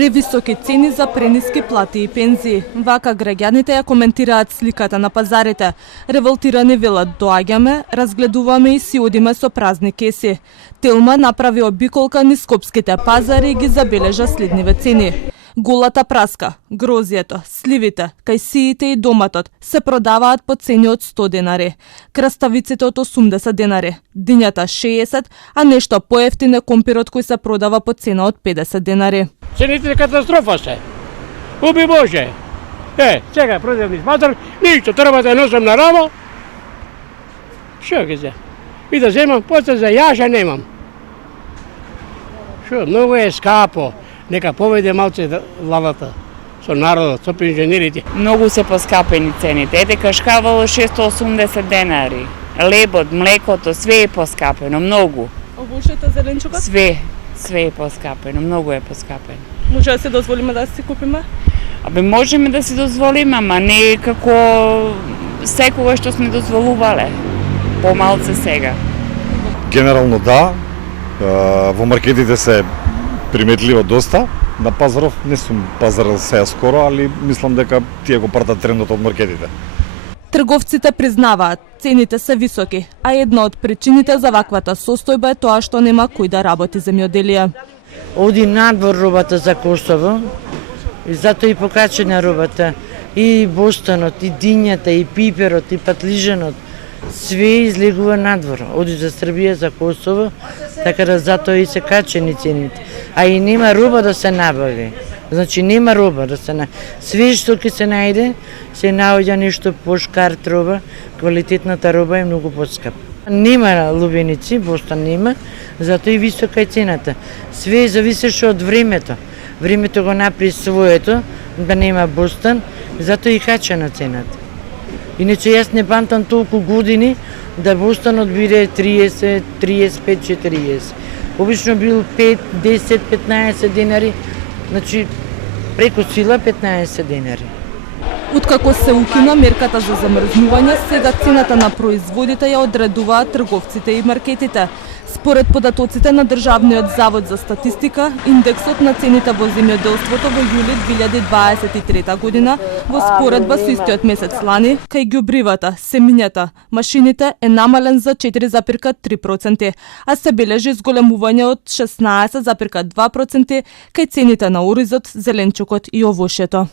Превисоки цени за прениски плати и пензии. Вака граѓаните ја коментираат сликата на пазарите. Револтирани велат доаѓаме, разгледуваме и си одиме со празни кеси. Телма направи обиколка низ скопските пазари и ги забележа следниве цени. Голата праска, грозието, сливите, кајсиите и доматот се продаваат по цени од 100 денари. Краставиците од 80 денари, дињата 60, а нешто поевтин е компирот кој се продава по цена од 50 денари. Цените катастрофа се. Уби Боже. Сега продавам низ пазар, ништо, треба да носам на рамо. Шо ќе се? И да земам, после за јажа немам. Шо, многу е скапо. Нека поведе малце владата со народот, со пензионерите. Многу се поскапени цените. Ете кашкавало 680 денари. Лебот, млекото, све е поскапено, многу. Овошето, зеленчукот? Све е поскапено, многу е поскапено. Може да се дозволиме да си купиме? Можеме да си дозволиме, ама не како секогаш што сме дозволувале. Помалце сега. Генерално да. Во маркетите се приметливо доста. На пазаров не сум пазарал сега скоро, али мислам дека тие го пратат трендот од маркетите. Трговците признаваат, цените се високи, а една од причините за ваквата состојба е тоа што нема кој да работи земјоделие. Оди надвор робата за Косово, и затоа и покачена робата, и бостанот, и дињата, и пиперот, и патлижанот, све излегува надвор. Оди за Србија, за Косово, така да затоа и се качени цените. А и нема роба да се набави. Значи нема роба да се набави. Све што ќе се најде, се наоѓа нешто пошкарт роба, квалитетната роба е многу поскапа. Нема лубеници, бостан нема, затоа и висока е цената. Све зависеше од времето. Времето го направи своето, да нема бостан, затоа и качена цената. Иначе јас не памтам толку години да бостанот биде 30, 35, 40. Обично бил 5, 10, 15 денари, значи преку сила 15 денари. Откако се укина мерката за замрзнување, сега цената на производите ја одредуваат трговците и маркетите. Според податоците на Државниот завод за статистика, индексот на цените во земјоделството во јули 2023 година во споредба со истиот месец лани, кај ѓубривата, семињата, машините е намален за 4,3%, а се бележи зголемување од 16,2% кај цените на оризот, зеленчукот и овошјето.